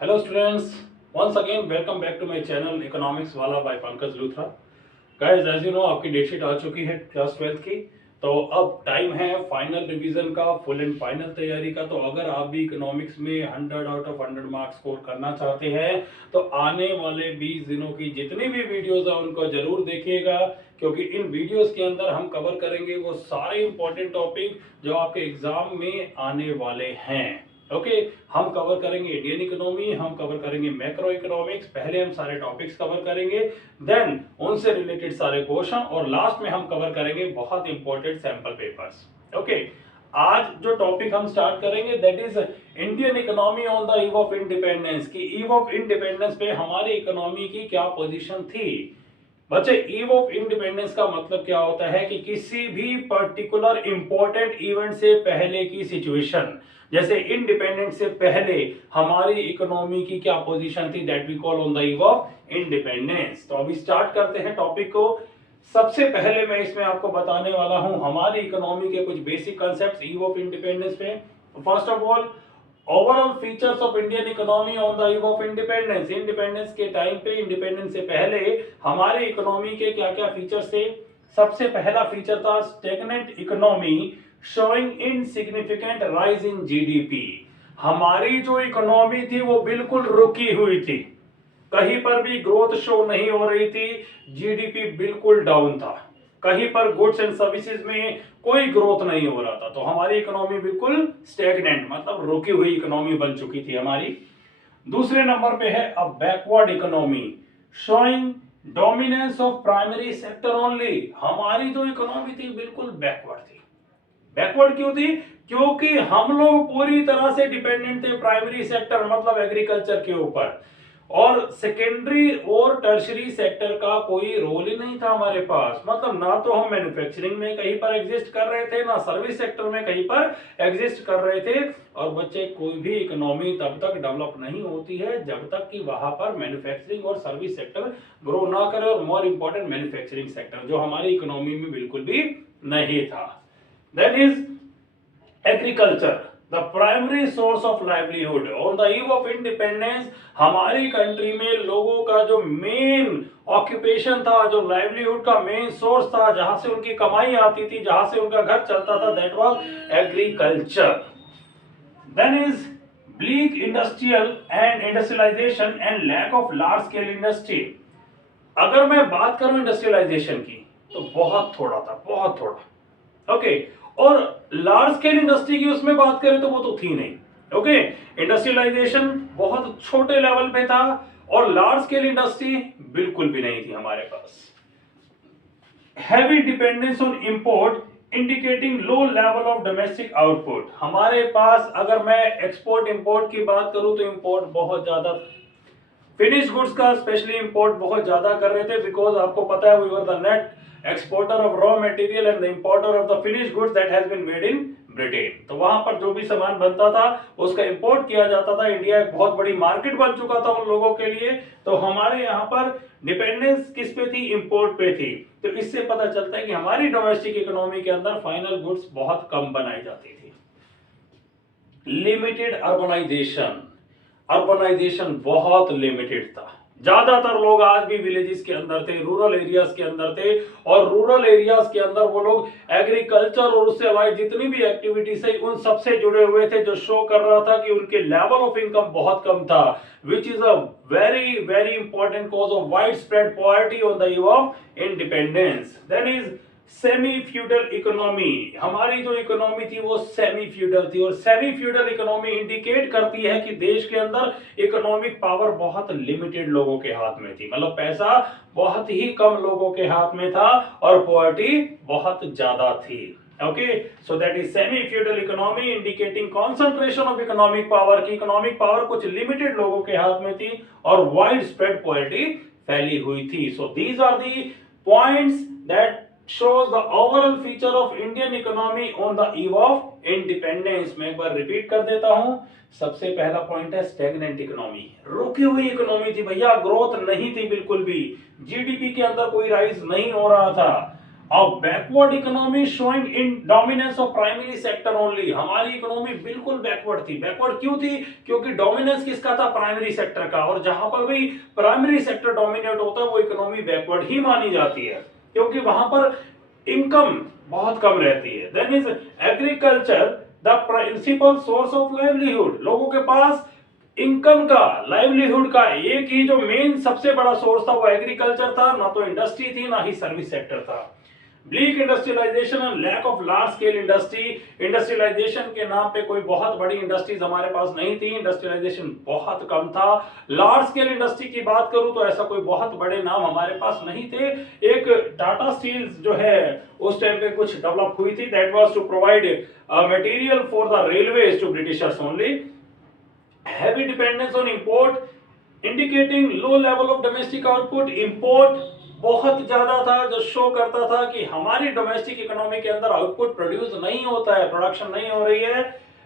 Hello students, once again welcome back to my channel Economics वाला by Pankaj Luthra. Guys, as you know आपकी date sheet आ चुकी है class 12 की, तो अब टाइम है फाइनल रिवीजन का, फुल एंड फाइनल तैयारी का। तो अगर आप भी इकोनॉमिक्स में 100 आउट ऑफ 100 मार्क्स स्कोर करना चाहते हैं तो आने वाले 20 दिनों की जितनी भी वीडियोस हैं उनको जरूर देखिएगा, क्योंकि इन वीडियोस के अंदर हम कवर करेंगे वो सारे इंपॉर्टेंट टॉपिक जो आपके एग्जाम में आने वाले हैं। ओके, हम कवर करेंगे इंडियन इकोनॉमी, हम कवर करेंगे मैक्रो इकोनॉमिक्स। पहले हम सारे टॉपिक्स कवर करेंगे, देन उनसे रिलेटेड सारे क्वेश्चन, और लास्ट में हम कवर करेंगे बहुत इंपॉर्टेंट सैंपल पेपर्स। ओके, आज जो टॉपिक हम स्टार्ट करेंगे that is Indian economy on the eve of independence. की ईव ऑफ इंडिपेंडेंस पे हमारी इकोनॉमी की क्या पोजीशन थी। बच्चे, ईव ऑफ इंडिपेंडेंस का मतलब क्या होता है कि किसी भी पर्टिकुलर इंपॉर्टेंट इवेंट से पहले की सिचुएशन, जैसे इंडिपेंडेंस से पहले हमारी इकोनॉमी की क्या पोजीशन थी, that we call on the eve of independence. तो अभी स्टार्ट करते हैं टॉपिक को। सबसे पहले मैं इसमें आपको बताने वाला हूं हमारी इकोनॉमी के कुछ basic concepts eve of independence पे। First of all, overall features of Indian economy on the eve of independence. Independence के टाइम पे, इंडिपेंडेंस से पहले हमारे इकोनॉमी के क्या क्या फीचर्स थे। सबसे पहला फीचर था stagnant economy showing insignificant rise in GDP. हमारी जो इकोनॉमी थी वो बिल्कुल रुकी हुई थी, कहीं पर भी ग्रोथ शो नहीं हो रही थी, जीडीपी बिल्कुल डाउन था, कहीं पर गुड्स एंड सर्विसेज में कोई ग्रोथ नहीं हो रहा था। तो हमारी इकोनॉमी बिल्कुल स्टैग्नेंट, मतलब रुकी हुई इकोनॉमी बन चुकी थी हमारी। दूसरे नंबर पे है a backward economy showing dominance of primary sector only. हमारी जो इकोनॉमी थी बिल्कुल बैकवर्ड थी। बैकवर्ड क्यों थी? क्योंकि हम लोग पूरी तरह से डिपेंडेंट थे प्राइमरी सेक्टर मतलब एग्रीकल्चर के ऊपर, और सेकेंडरी और टर्शरी सेक्टर का कोई रोल ही नहीं था हमारे पास। मतलब ना तो हम मैन्युफैक्चरिंग में कहीं पर एग्जिस्ट कर रहे थे, ना सर्विस सेक्टर में कहीं पर एग्जिस्ट कर रहे थे। और बच्चे, कोई भी इकोनॉमी तब तक डेवलप नहीं होती है जब तक कि वहां पर मैन्युफैक्चरिंग और सर्विस सेक्टर ग्रो ना करे, और मोर इंपॉर्टेंट मैन्युफैक्चरिंग सेक्टर, जो हमारी इकोनॉमी में बिल्कुल भी नहीं था। Then is agriculture, the primary source of livelihood. On the eve of independence, हमारी कंट्री में लोगों का जो मेन ऑक्यूपेशन था, जो लाइवलीहुड का मेन सोर्स था, जहां से उनकी कमाई आती थी, जहां से उनका घर चलता था, that was agriculture. Then is bleak industrial and industrialisation and lack of large scale industry. अगर मैं बात करूं इंडस्ट्रियलाइजेशन की तो बहुत थोड़ा था, बहुत थोड़ा। ओके, और लार्ज स्केल इंडस्ट्री की उसमें बात करें तो वो तो थी नहीं। ओके, इंडस्ट्रियलाइजेशन बहुत छोटे लेवल पे था और लार्ज स्केल इंडस्ट्री बिल्कुल भी नहीं थी हमारे पास। Heavy dependence on import indicating low level of domestic output. हमारे पास अगर मैं एक्सपोर्ट इंपोर्ट की बात करूं तो इंपोर्ट बहुत ज्यादा, फिनिश गुड्स का स्पेशली इंपोर्ट बहुत ज्यादा कर रहे थे, बिकॉज आपको पता है we were the net exporter of raw material and the importer of the finished goods that has been made in Britain। तो वहां पर जो भी सामान बनता था उसका इंपोर्ट किया जाता था। इंडिया एक बहुत बड़ी मार्केट बन चुका था उन लोगों के लिए। तो हमारे यहाँ पर डिपेंडेंस किस पे थी? इंपोर्ट पे थी। तो इससे पता चलता है कि हमारी डोमेस्टिक इकोनॉमी के अंदर फाइनल गुड्स बहुत कम बनाई जाती थी। लिमिटेड अर्बनाइजेशन, अर्बनाइजेशन बहुत लिमिटेड था। ज्यादातर लोग आज भी विलेजेस के अंदर थे, रूरल एरियाज के अंदर थे, और रूरल एरियाज के अंदर वो लोग एग्रीकल्चर और उससे अलावा जितनी भी एक्टिविटीज है उन सबसे जुड़े हुए थे, जो शो कर रहा था कि उनके लेवल ऑफ इनकम बहुत कम था, which is a very very important cause of wide spread poverty on the eve of independence. Then is semi feudal economy. हमारी जो इकोनॉमी थी वो सेमी फ्यूडल थी, और सेमी फ्यूडल इकोनॉमी इंडिकेट करती है कि देश के अंदर इकोनॉमिक पावर बहुत लिमिटेड लोगों के हाथ में थी, मतलब पैसा बहुत ही कम लोगों के हाथ में था और पॉवर्टी बहुत ज्यादा थी। Okay, so that is semi feudal economy indicating concentration of economic power. की इकोनॉमिक पावर कुछ लिमिटेड लोगों के हाथ में थी और वाइड स्प्रेड पॉवर्टी फैली हुई थी। So these are the points that shows the overall feature of Indian economy on the eve of independence। मैं एक बार रिपीट कर देता हूं। सबसे पहला पॉइंट है स्टैग्नेंट इकोनॉमी, रुकी हुई इकोनॉमी थी भैया, ग्रोथ नहीं थी बिल्कुल भी, जीडीपी के अंदर कोई राइज नहीं हो रहा था। Of backward economy showing in dominance of primary sector only. हमारी इकोनॉमी बिल्कुल बैकवर्ड थी। बैकवर्ड क्यों थी? क्योंकि डोमिनेंस किसका था? प्राइमरी सेक्टर का। और जहां पर भी प्राइमरी सेक्टर डोमिनेट होता है वो इकोनॉमी बैकवर्ड ही मानी जाती है, क्योंकि वहां पर इनकम बहुत कम रहती है। Then is agriculture the principal source of livelihood. लोगों के पास इनकम का, लाइवलीहुड का एक ही जो मेन सबसे बड़ा सोर्स था वो एग्रीकल्चर था, ना तो इंडस्ट्री थी ना ही सर्विस सेक्टर था। Bleak industrialisation and lack of large scale industry. Industrialisation के नाम पे कोई बहुत बड़ी इंडस्ट्रीज हमारे पास नहीं थी, इंडस्ट्रियलाइजेशन बहुत कम था। लार्ज स्केल इंडस्ट्री की बात करूं तो ऐसा कोई बहुत बड़े नाम हमारे पास नहीं थे। एक टाटा स्टील जो है उस टाइम पे कुछ डेवलप हुई थी, that was to provide material for the railways to Britishers only. Heavy dependence on import, indicating low level of domestic output. Import बहुत ज्यादा था, जो शो करता था कि हमारी डोमेस्टिक इकोनॉमी के अंदर आउटपुट प्रोड्यूस नहीं होता है, प्रोडक्शन नहीं हो रही है।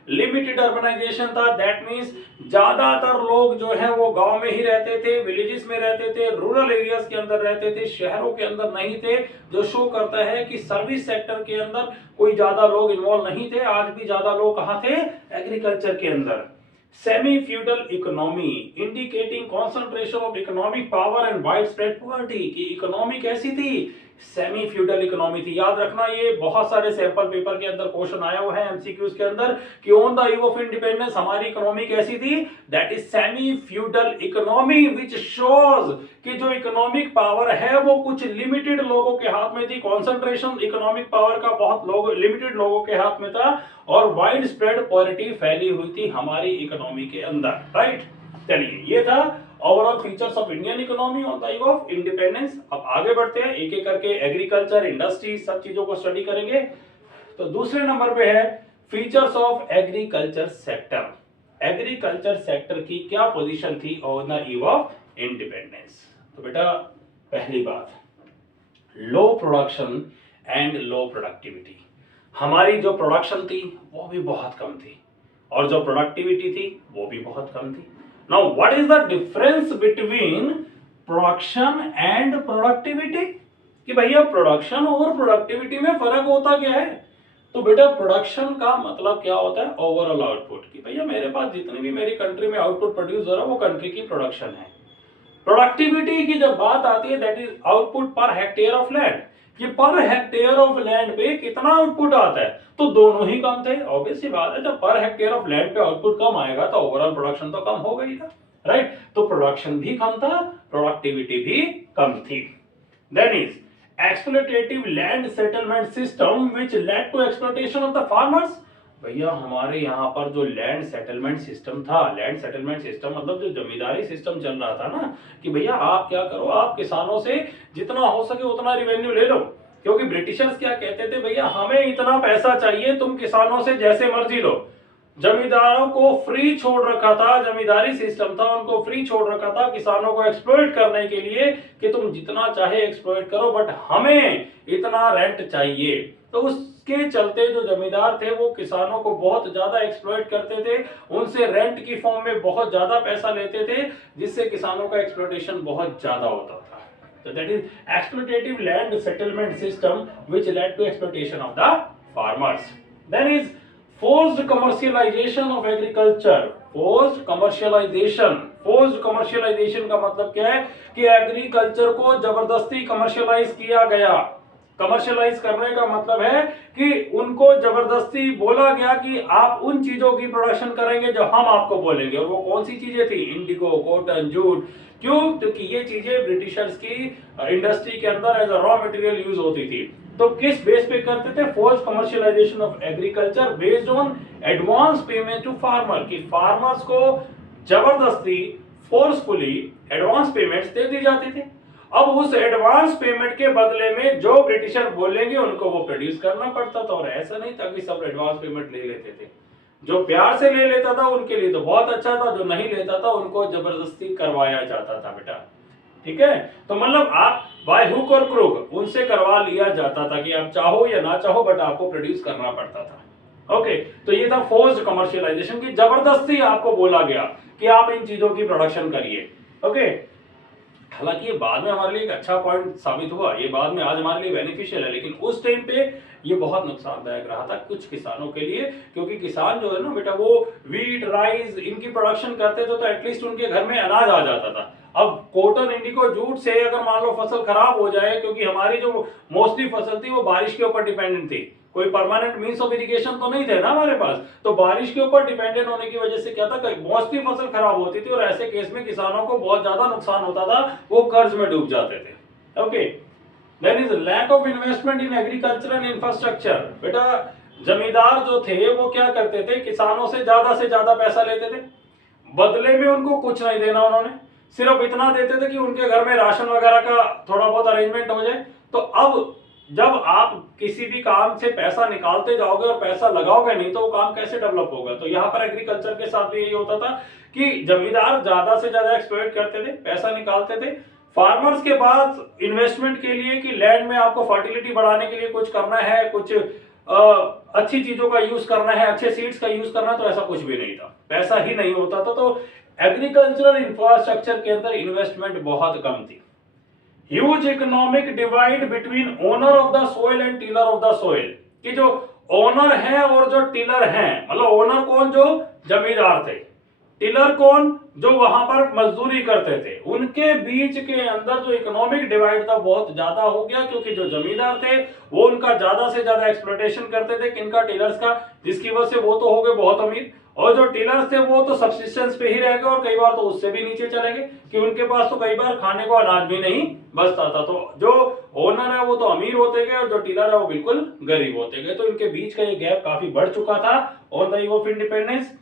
लिमिटेड अर्बनाइजेशन था, दैट मींस ज्यादातर लोग जो है वो गांव में ही रहते थे, विलेजेस में रहते थे, रूरल एरियाज के अंदर रहते थे, शहरों के अंदर नहीं थे, जो शो करता है कि सर्विस सेक्टर के अंदर कोई ज्यादा लोग इन्वॉल्व नहीं थे। आज भी ज्यादा लोग कहां थे? एग्रीकल्चर के अंदर। Semi-feudal economy indicating concentration of economic power and widespread poverty। की इकोनॉमी कैसी थी? सेमी फ्यूडल इकोनॉमी थी। याद रखना, ये बहुत सारे सैंपल पेपर के अंदर क्वेश्चन आया हुआ है एमसीक्यूज के अंदर कि on the eve of independence हमारी इकोनॉमी कैसी थी? That is semi feudal economy which shows कि जो इकोनॉमिक पावर है वो कुछ लिमिटेड लोगों के हाथ में थी। कॉन्सेंट्रेशन इकोनॉमिक पावर का बहुत लोग, लिमिटेड लोगों के हाथ में था, और वाइड स्प्रेड पॉवर्टी फैली हुई थी हमारी इकोनॉमी के अंदर। राइट, चलिए ये था overall features of Indian economy on the eve of independence. अब आगे बढ़ते हैं, एक एक करके एग्रीकल्चर, इंडस्ट्री, सब चीजों को स्टडी करेंगे। तो दूसरे नंबर पे है features of agriculture sector. Agriculture sector की क्या पोजीशन थी on the eve of independence? तो बेटा पहली बात, लो प्रोडक्शन एंड लो प्रोडक्टिविटी। हमारी जो प्रोडक्शन थी वो भी बहुत कम थी, और जो प्रोडक्टिविटी थी वो भी बहुत कम थी। Now what is the difference between production and productivity? कि भैया प्रोडक्शन और प्रोडक्टिविटी में फर्क होता क्या है? तो बेटा प्रोडक्शन का मतलब क्या होता है? Overall output. कि भैया मेरे पास जितनी भी मेरी कंट्री में आउटपुट प्रोड्यूस हो रहा है वो कंट्री की प्रोडक्शन है। प्रोडक्टिविटी की जब बात आती है that is output per hectare of land, कि पर हेक्टेयर ऑफ लैंड पे कितना आउटपुट आता है। तो दोनों ही कम थे, ऑब्वियस सी बात है। जब पर हेक्टेयर ऑफ लैंड पे आउटपुट कम आएगा तो ओवरऑल प्रोडक्शन तो कम हो गई था। राइट, तो प्रोडक्शन भी कम था, प्रोडक्टिविटी भी कम थी। Then is exploitative land settlement system which led to exploitation of the farmers. भैया हमारे यहाँ पर जो लैंड सेटलमेंट सिस्टम था, लैंड सेटलमेंट सिस्टम मतलब जो जमींदारी सिस्टम चल रहा था ना, कि भैया आप क्या करो, आप किसानों से जितना हो सके उतना रिवेन्यू ले लो। क्योंकि ब्रिटिशर्स क्या कहते थे, भैया हमें इतना पैसा चाहिए, तुम किसानों से जैसे मर्जी लो। जमींदारों को फ्री छोड़ रखा था, जमींदारी सिस्टम था, उनको फ्री छोड़ रखा था किसानों को एक्सप्लॉइट करने के लिए कि तुम जितना चाहे एक्सप्लॉइट करो, बट हमें इतना रेंट चाहिए। तो उसके चलते जो जमींदार थे वो किसानों को बहुत ज्यादा एक्सप्लॉइट करते थे, उनसे रेंट की फॉर्म में बहुत ज्यादा पैसा लेते थे, जिससे किसानों का एक्सप्लॉइटेशन बहुत ज्यादा होता था। So that is exploitative land settlement system which led to exploitation of the farmers. Then is forced commercialization of agriculture. Forced commercialization. Forced commercialization का मतलब क्या है कि एग्रीकल्चर को जबरदस्ती कमर्शियलाइज किया गया। कमर्शियलाइज करने का मतलब है कि उनको जबरदस्ती बोला गया कि आप उन चीजों की प्रोडक्शन करेंगे जो हम आपको बोलेंगे। और वो कौन सी चीजें थी? Indigo, cotton, jute. क्यों? क्योंकि ये चीजें ब्रिटिशर्स की इंडस्ट्री के अंदर as a raw material use होती थी। तो किस बेस पे करते थे? Force commercialisation of agriculture based on advance payment to farmer. कि फार्मर्स को जबरदस्ती फोर्सफुली एडवांस पेमेंट्स दे दी जाती थी। अब उस एडवांस पेमेंट के बदले में जो ब्रिटिशर बोलेंगे उनको वो प्रोड्यूस करना पड़ता था। और ऐसा नहीं था कि सब एडवांस पेमेंट ले लेते थे। जो प्यार से ले लेता था उनके लिए तो बहुत अच्छा था, जो नहीं लेता था उनको जबरदस्ती करवाया जाता था बेटा। ठीक है, तो मतलब आप बाय हुक और क्रूक उनसे करवा लिया जाता था कि आप चाहो या ना चाहो, बट आपको प्रोड्यूस करना पड़ता था। ओके, तो ये था फोर्स्ड कमर्शियलाइजेशन की जबरदस्ती आपको बोला गया कि आप इन चीजों की प्रोडक्शन करिए। ओके, हालांकि ये बाद में हमारे लिए एक अच्छा पॉइंट साबित हुआ, ये बाद में आज हमारे लिए बेनिफिशियल है, लेकिन उस टाइम पे ये बहुत नुकसानदायक रहा था कुछ किसानों के लिए, क्योंकि किसान जो है ना बेटा वो वीट राइस इनकी प्रोडक्शन करते थे तो एटलीस्ट उनके घर में अनाज आ जाता था। अब कॉटन इंडिको जूट से अगर मान लो फसल खराब हो जाए, क्योंकि हमारी जो मोस्टली फसल थी वो बारिश के ऊपर डिपेंडेंट थी, कोई परमानेंट मींस ऑफ इरिगेशन तो नहीं थे ना हमारे पास, तो बारिश के ऊपर डिपेंडेंट होने की वजह से क्या था, मोस्टली फसल खराब होती थी और ऐसे केस में किसानों को बहुत ज्यादा नुकसान होता था, वो कर्ज में डूब जाते थे। Okay, there is lack of investment in agricultural infrastructure. बेटा जमींदार जो थे वो क्या करते थे, किसानों से ज्यादा पैसा लेते थे, बदले में उनको कुछ नहीं देना, उन्होंने सिर्फ इतना देते थे कि उनके घर में राशन वगैरह का थोड़ा बहुत अरेंजमेंट हो जाए। तो अब जब आप किसी भी काम से पैसा निकालते जाओगे और पैसा लगाओगे नहीं तो वो काम कैसे डेवलप होगा। तो यहाँ पर एग्रीकल्चर के साथ भी यही होता था कि जमींदार ज्यादा से ज्यादा एक्सप्लॉइट करते थे, पैसा निकालते थे फार्मर्स के पास इन्वेस्टमेंट के लिए कि लैंड में आपको फर्टिलिटी बढ़ाने के लिए कुछ करना है, कुछ अच्छी चीजों का यूज करना है, अच्छे सीड्स का यूज करना है, तो ऐसा कुछ भी नहीं था, पैसा ही नहीं होता था। तो एग्रीकल्चरल इंफ्रास्ट्रक्चर के अंदर इन्वेस्टमेंट बहुत कम थी। Huge economic divide between owner of the soil and tiller of the soil, कि जो ओनर है और जो टिलर है, मतलब ओनर कौन, जो जमींदार थे, टिलर कौन, जो वहां पर मजदूरी करते थे, उनके बीच के अंदर जो इकोनॉमिक डिवाइड था बहुत ज्यादा हो गया, क्योंकि जो जमींदार थे वो उनका ज्यादा से ज्यादा एक्सप्लॉइटेशन करते थे, किनका, टिलर्स का, जिसकी वजह से वो तो हो गए बहुत अमीर, और जो टिलर्स थे वो तो सब्सिस्टेंस पे ही रह गए और कई बार तो उससे भी नीचे चले गए कि उनके पास तो कई बार खाने को अनाज भी नहीं बचता था। तो जो ओनर है वो तो अमीर होते गए और जो टिलर है वो बिल्कुल गरीब होते गए। तो इनके बीच का ये गैप काफी बढ़ चुका था on the eve of independence.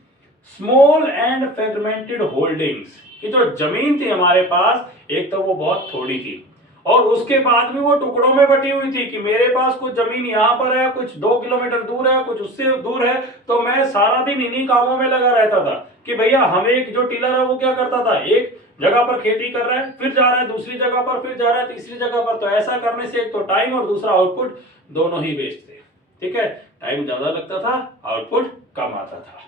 Small and fragmented holdings, कि जो जमीन थी हमारे पास, एक तो वो बहुत थोड़ी थी और उसके बाद भी वो टुकड़ों में बटी हुई थी कि मेरे पास कुछ जमीन यहाँ पर है, कुछ 2 किलोमीटर दूर है, कुछ उससे दूर है, तो मैं सारा दिन इन्हीं कामों में लगा रहता था कि भैया हमें एक जो टिलर है वो क्या करता था, एक जगह पर खेती कर रहा है, फिर जा रहा है दूसरी जगह पर, फिर जा रहा है तीसरी जगह पर, तो ऐसा करने से एक तो टाइम और दूसरा आउटपुट दोनों ही वेस्ट थे। ठीक है, टाइम ज्यादा लगता था, आउटपुट कम आता था।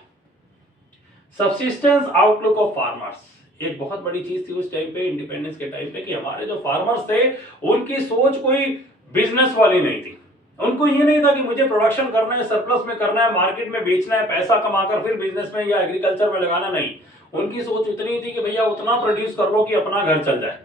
सब्सिस्टेंस आउटलुक ऑफ फार्मर्स एक बहुत बड़ी चीज थी उस टाइम पे, इंडिपेंडेंस के टाइम पे, कि हमारे जो फार्मर्स थे उनकी सोच कोई बिजनेस वाली नहीं थी। उनको ये नहीं था कि मुझे प्रोडक्शन करना है, सरप्लस में करना है, मार्केट में बेचना है, पैसा कमाकर फिर बिजनेस में या एग्रीकल्चर में लगाना, नहीं। उनकी सोच इतनी थी कि भैया उतना प्रोड्यूस कर लो कि अपना घर चल जाए।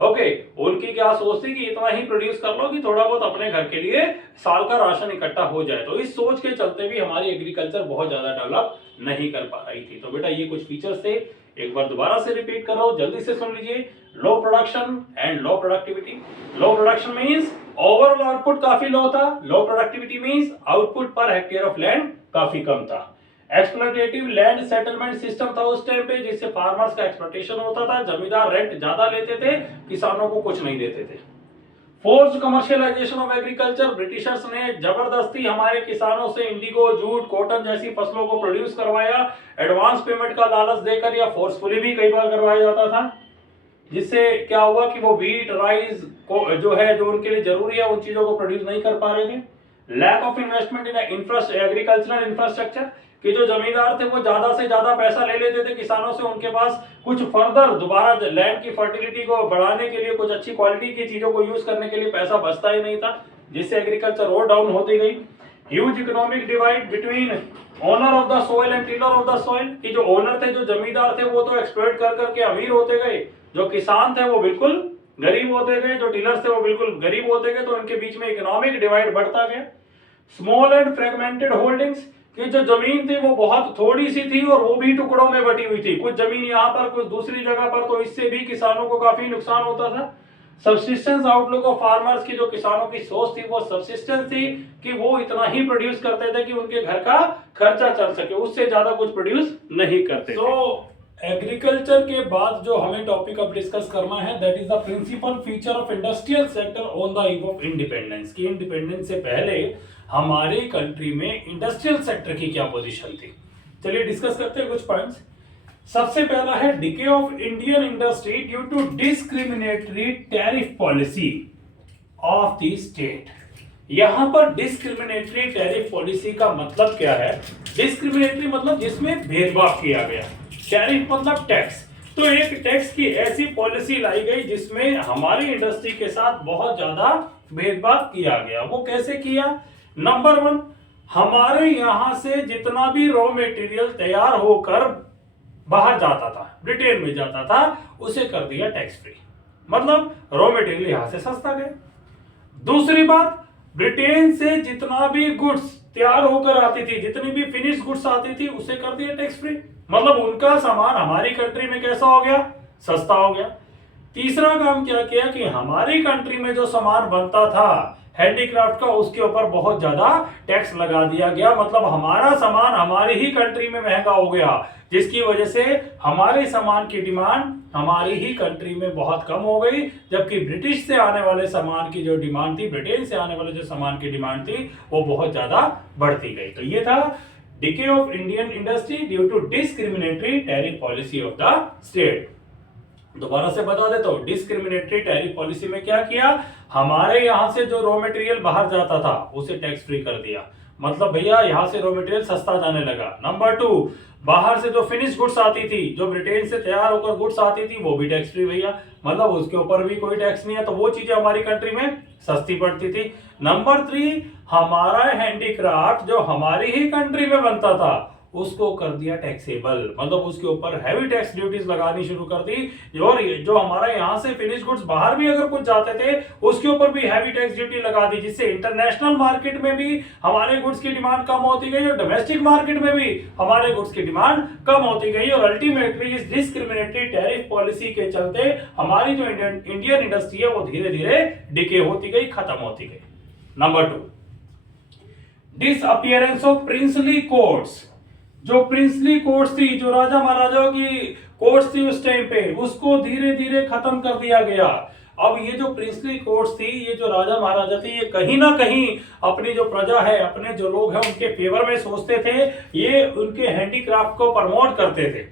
ओके, उनकी क्या सोच थी कि इतना ही प्रोड्यूस कर लो कि थोड़ा बहुत अपने घर के लिए साल का राशन इकट्ठा हो जाए। तो इस सोच के चलते भी हमारी एग्रीकल्चर बहुत ज्यादा डेवलप नहीं कर पा रही थी। तो बेटा ये कुछ फीचर्स थे, एक बार दोबारा से रिपीट कर रहा हूं, जल्दी से सुन लीजिए। Low production and low productivity. Low production means overall output काफी लो था, low productivity means output per hectare of land काफी कम था। एक्सप्लॉइटेटिव लैंड सेटलमेंट सिस्टम था उस टाइम पे, जिससे फार्मर्स का एक्सप्लॉइटेशन होता था, जमींदार रेंट ज्यादा लेते थे, किसानों को कुछ नहीं देते थे। Forced commercialisation of agriculture, Britishers ने जबरदस्ती हमारे किसानों से इंडिगो, जूट, कॉटन जैसी फसलों को प्रोड्यूस करवाया, एडवांस पेमेंट का लालच देकर या फोर्सफुली भी कई बार करवाया जाता था, जिससे क्या हुआ कि वो वीट राइस को जो है, जो उनके लिए जरूरी है, उन चीजों को प्रोड्यूस नहीं कर पा रहे थे। Lack of investment in agricultural infrastructure, कि जो जमींदार थे वो ज्यादा से ज्यादा पैसा ले लेते थे किसानों से, उनके पास कुछ फर्दर दोबारा लैंड की फर्टिलिटी को बढ़ाने के लिए, कुछ अच्छी क्वालिटी की चीजों को यूज करने के लिए पैसा बचता ही नहीं था, जिससे एग्रीकल्चर और डाउन होती गई। Huge economic divide between owner of the soil and tiller of the soil, कि जो ओनर थे, जो जमींदार थे, वो तो एक्सप्लॉइट कर करके अमीर होते गए, जो किसान थे वो बिल्कुल गरीब होते गए, जो टिलर्स थे वो बिल्कुल गरीब होते गए, तो उनके बीच में इकोनॉमिक डिवाइड बढ़ता गया। स्मॉल एंड फ्रेगमेंटेड होल्डिंग्स, कि जो जमीन थी वो बहुत थोड़ी सी थी और वो भी टुकड़ों में बटी हुई थी, कुछ जमीन यहाँ पर, कुछ दूसरी जगह पर, तो इससे भी किसानों को काफी नुकसान होता था। सब्सिस्टेंस आउटलुक ऑफ फार्मर्स, की जो किसानों की सोच थी वो सब्सिस्टेंस थी, कि वो इतना ही प्रोड्यूस करते थे कि उनके घर का खर्चा चल सके, उससे ज्यादा कुछ प्रोड्यूस नहीं करते। तो एग्रीकल्चर के बाद जो हमें टॉपिक अब डिस्कस करना है, that is the principal feature of industrial sector on the eve of independence. की इंडिपेंडेंस से पहले हमारी कंट्री में इंडस्ट्रियल सेक्टर की क्या पोजीशन थी। चलिए डिस्कस करते हैं कुछ पॉइंट्स। सबसे पहला है decay of Indian industry due to discriminatory tariff policy of the state. यहां पर डिस्क्रिमिनेटरी टैरिफ पॉलिसी का मतलब क्या है? डिस्क्रिमिनेटरी मतलब जिसमें भेदभाव किया गया, टैरिफ मतलब टैक्स, तो एक टैक्स की ऐसी पॉलिसी लाई गई जिसमें हमारी इंडस्ट्री के साथ बहुत ज्यादा भेदभाव किया गया। वो कैसे किया? नंबर वन, हमारे यहां से जितना भी रॉ मटेरियल तैयार होकर बाहर जाता था, ब्रिटेन में जाता था, उसे कर दिया टैक्स फ्री। मतलब रॉ मटेरियल यहां से सस्ता गया। दूसरी बात, ब्रिटेन से जितना भी गुड्स तैयार होकर आती थी, जितनी भी फिनिश गुड्स आती थी, उसे कर दिया टैक्स फ्री। मतलब उनका सामान हमारी कंट्री में कैसा हो गया? सस्ता हो गया। तीसरा काम क्या किया कि हमारी कंट्री में जो सामान बनता था हैंडीक्राफ्ट का, उसके ऊपर बहुत ज्यादा टैक्स लगा दिया गया। मतलब हमारा सामान हमारी ही कंट्री में महंगा हो गया, जिसकी वजह से हमारे सामान की डिमांड हमारी ही कंट्री में बहुत कम हो गई, जबकि ब्रिटिश से आने वाले सामान की जो डिमांड थी, ब्रिटेन से आने वाले जो सामान की डिमांड थी, वो बहुत ज्यादा बढ़ती गई। तो ये था decay of Indian industry due to discriminatory tariff policy of the state. दोबारा से बता देता हूं, डिस्क्रिमिनेटरी टैरिफ पॉलिसी में क्या किया? हमारे यहां से जो रॉ मटेरियल बाहर जाता था उसे टैक्स फ्री कर दिया। मतलब भैया यहां से रॉ मटेरियल सस्ता जाने लगा। नंबर टू, बाहर से जो फिनिश गुड्स आती थी, जो ब्रिटेन से तैयार होकर गुड्स आती थी, वो भी टैक्स फ्री भैया। मतलब उसके ऊपर भी कोई टैक्स नहीं है, तो वो चीजें हमारी कंट्री में सस्ती पड़ती थी। नंबर थ्री, हमारा हैंडीक्राफ्ट जो हमारी ही कंट्री में बनता था, उसको कर दिया टैक्सेबल। मतलब उसके ऊपर हैवी टैक्स ड्यूटीज लगानी शुरू कर दी। और जो हमारा यहाँ से फिनिश गुड्स बाहर भी अगर कुछ जाते थे, उसके ऊपर भी हैवी टैक्स ड्यूटी लगा दी, जिससे इंटरनेशनल मार्केट में भी हमारे गुड्स की डिमांड कम होती गई और डोमेस्टिक मार्केट में भी हमारे गुड्स की डिमांड कम होती गई। और अल्टीमेटली इस डिस्क्रिमिनेटरी टैरिफ पॉलिसी के चलते हमारी जो इंडियन इंडस्ट्री है वो धीरे धीरे डिके होती गई, खत्म होती गई। Number two, disappearance of princely courts. जो प्रिंसली कोर्ट्स थी, जो राजा महाराजाओं की कोर्ट्स थी उस टाइम पे, उसको धीरे धीरे खत्म कर दिया गया। अब ये जो प्रिंसली कोर्ट्स थी, ये जो राजा महाराजा थे, ये कहीं ना कहीं अपनी जो प्रजा है, अपने जो लोग हैं, उनके फेवर में सोचते थे, ये उनके हैंडीक्राफ्ट को प्रमोट करते थे।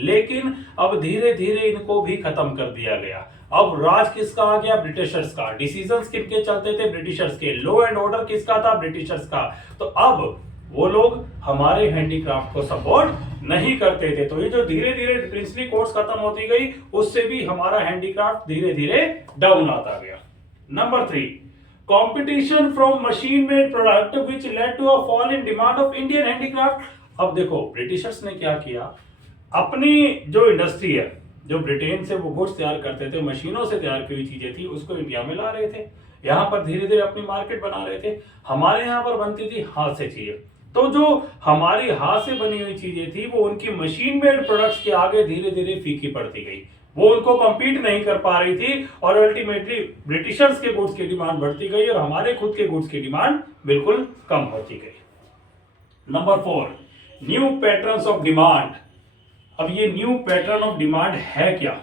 लेकिन अब धीरे धीरे इनको भी खत्म कर दिया गया। अब राज किसका आ गया? ब्रिटिशर्स का। डिसीजंस किनके चलते थे? ब्रिटिशर्स के। लॉ एंड ऑर्डर किसका था? ब्रिटिशर्स का। तो अब वो लोग हमारे हैंडीक्राफ्ट को सपोर्ट नहीं करते थे। तो ये जो धीरे धीरे प्रिंसली कोर्ट्स खत्म होती गई, उससे भी हमारा हैंडीक्राफ्ट धीरे धीरे डाउन आता गया। Number three, competition from machine made product which led to a fall in demand of Indian handicraft. अब देखो ब्रिटिशर्स ने क्या किया, अपनी जो इंडस्ट्री है, जो ब्रिटेन से वो गुड्स तैयार करते थे, मशीनों से तैयार की हुई चीजें थी, उसको इंडिया में ला रहे थे। यहाँ पर धीरे धीरे अपनी मार्केट बना रहे थे। हमारे यहाँ पर बनती थी हाथ से चीजें, तो जो हमारी हाथ से बनी हुई चीजें थी, वो उनकी मशीन मेड प्रोडक्ट्स के आगे धीरे धीरे फीकी पड़ती गई। वो उनको कंपीट नहीं कर पा रही थी और अल्टीमेटली ब्रिटिशर्स के गुड्स की डिमांड बढ़ती गई और हमारे खुद के गुड्स की डिमांड बिल्कुल कम होती गई। Number four, new patterns of demand. अब ये न्यू पैटर्न ऑफ डिमांड है क्या?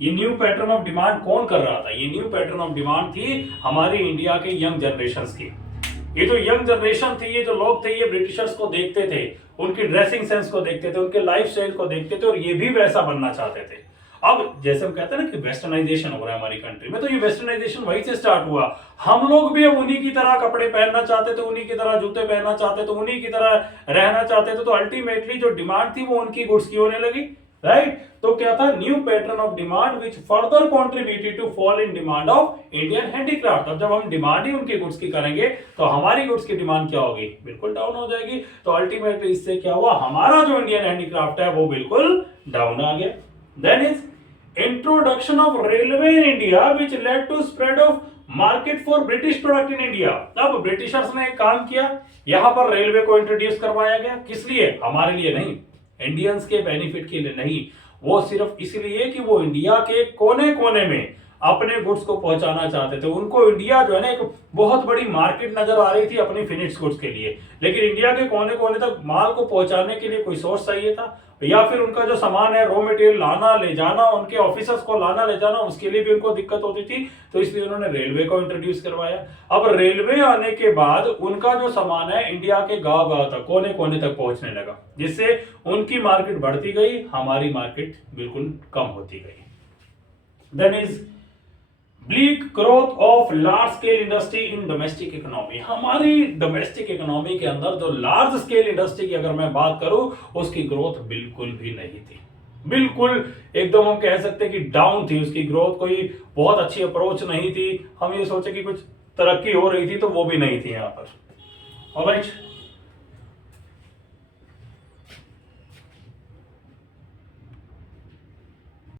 ये न्यू पैटर्न ऑफ डिमांड कौन कर रहा था? ये न्यू पैटर्न ऑफ डिमांड थी हमारी इंडिया के यंग जनरेशंस की। ये जो यंग जनरेशन थी, ये जो लोग थे, ये ब्रिटिशर्स को देखते थे, उनकी ड्रेसिंग सेंस को देखते थे, उनके लाइफ स्टाइल को देखते थे और ये भी वैसा बनना चाहते थे। अब जैसे हम कहते हैं ना कि वेस्टर्नाइजेशन हो रहा है हमारी कंट्री में, तो ये वेस्टर्नाइजेशन वहीं से स्टार्ट हुआ। हम लोग भी अब उन्हीं की तरह कपड़े पहनना चाहते थे, उन्हीं की तरह जूते पहनना चाहते थे, उन्हीं की तरह रहना चाहते थे। तो अल्टीमेटली जो डिमांड थी वो उनकी गुड्स की होने लगी, राइट? तो क्या था? New pattern of demand which further contributed to fall in demand of Indian handicraft. अब जब हम डिमांड ही उनकी गुड्स की करेंगे तो हमारी गुड्स की डिमांड क्या होगी? बिल्कुल डाउन हो जाएगी। तो अल्टीमेटली इससे क्या हुआ? हमारा जो इंडियन हैंडीक्राफ्ट है वो बिल्कुल डाउन आ गया। Then is introduction of railway in India which led to spread of market for British product in India. अब ब्रिटिशर्स ने एक काम किया, यहां पर रेलवे को इंट्रोड्यूस करवाया गया। किस लिए? हमारे लिए नहीं, इंडियंस के बेनिफिट के लिए नहीं, वो सिर्फ इसलिए कि वो इंडिया के कोने कोने में अपने गुड्स को पहुंचाना चाहते थे। उनको इंडिया जो है ना एक बहुत बड़ी मार्केट नजर आ रही थी अपनी फिनिश्ड गुड्स के लिए, लेकिन इंडिया के कोने कोने तक माल को पहुंचाने के लिए कोई सोर्स चाहिए था, या फिर उनका जो सामान है, रॉ मटेरियल लाना ले जाना, उनके ऑफिसर्स को लाना ले जाना, उसके लिए भी उनको दिक्कत होती थी। तो इसलिए उन्होंने रेलवे को इंट्रोड्यूस करवाया। अब रेलवे आने के बाद उनका जो सामान है इंडिया के गांव गांव तक, कोने कोने तक पहुंचने लगा, जिससे उनकी मार्केट बढ़ती गई, हमारी मार्केट बिल्कुल कम होती गई। Then is bleak growth of large scale industry in domestic economy. हमारी डोमेस्टिक इकोनॉमी के अंदर जो लार्ज स्केल इंडस्ट्री की अगर मैं बात करूं, उसकी ग्रोथ बिल्कुल भी नहीं थी। बिल्कुल एकदम हम कह सकते हैं कि डाउन थी उसकी ग्रोथ, कोई बहुत अच्छी अप्रोच नहीं थी। हम ये सोचे कि कुछ तरक्की हो रही थी, तो वो भी नहीं थी यहाँ पर। ऑलराइट,